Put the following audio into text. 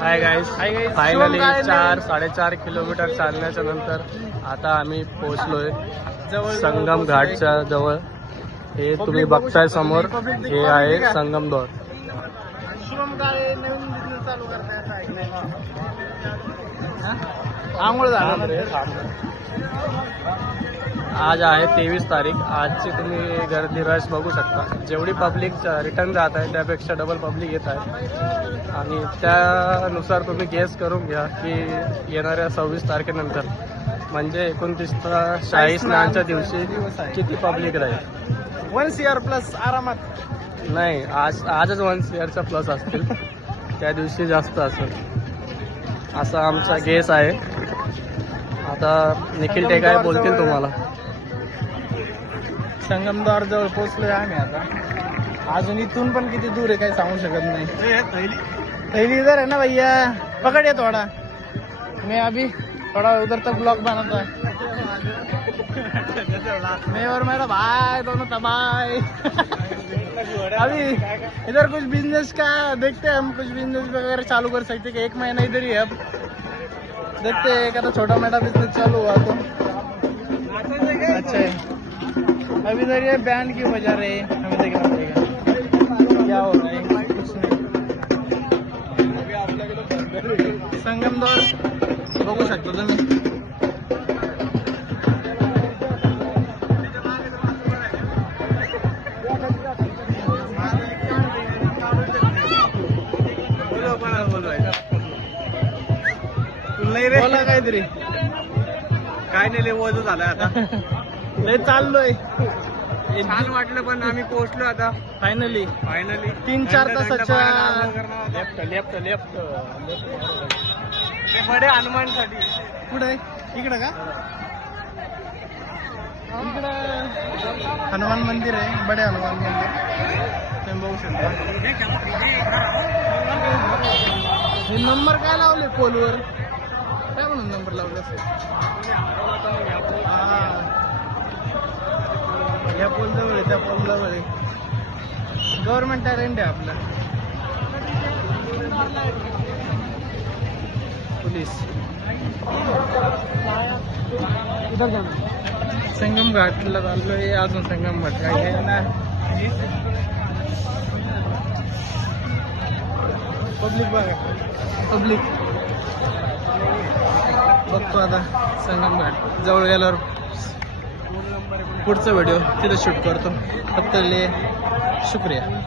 Hi guys, finally 4-4.5 kilometre चालण्याच्या नंतर आता आम्ही पोहोचलोय संगम घाटच्या जवळ. हे तुम्ही बघताय समोर, हे आहे संगम द्वार. चालू करताय आंघोळ झालं. आज आहे 23 तारीख. आजची तुम्ही गर्दी रश बघू शकता. जेवढी पब्लिक रिटर्न जात आहे त्यापेक्षा डबल पब्लिक येत आहे. आणि त्यानुसार तुम्ही गेस करून घ्या की येणाऱ्या 26 तारखेनंतर म्हणजे 29चा शाही स्नानच्या दिवशी किती पब्लिक राहील. 1 CR प्लस आरामात. नाही, आजच 1 CRच्या प्लस असतील, त्या दिवशी जास्त असेल असा आमचा गेस आहे. आता निखिल टेकाय बोलतील तुम्हाला. संगमद्वार जवळ पोहोचलोय आम्ही आता. अजून इथून पण किती दूर आहे काही सांगू शकत नाही. थैली इधर है ना भैया, पकड़ ये थोड़ा. मैं अभी थोड़ा उधर तक ब्लॉग बनाता है. मैं और मेरा भाई दोनों तबाही. अभी इधर कुछ बिजनेस का देखते हैं हम, कुछ बिजनेस वगैरह चालू कर सकते हैं. 1 महीना इधर ही है. अब देखते हैं क्या छोटा मोटा बिजनेस चालू हुआ तो अच्छा है. अभी इधर ये बैंड क्यों बजा रहे हैं, हमें देखना पड़ेगा क्या हो रहा है. कुछ नहीं. संगम द्वार बघू शकतो तुम्ही. बोला काहीतरी. काय नाही, लय वजन झालं आता. लय चाललोय. छान वाटलं पण आम्ही पोहोचलो आता फायनली. 3-4 तासाच्या लेफ्ट बडे हनुमानसाठी. पुढे इकडं का, इकडं हनुमान मंदिर आहे, बडे हनुमान मंदिर. तुम्ही बघू शकता. हे नंबर काय लावले पोलवर, काय म्हणून नंबर लावले असेल. या पोल जवळ आहे, त्या पोल जवळ आहे. गव्हर्नमेंट टॅलेंट आहे आपलं. पोलीस. संगम घाटला चाललोय. अजून संगम घाट काही आहे ना. पब्लिक बघा, पब्लिक बघतो आता. संगम घाट जवळ गेल्यावर पुढचा व्हिडिओ तिथे शूट करतो. फक्त शुक्रिया.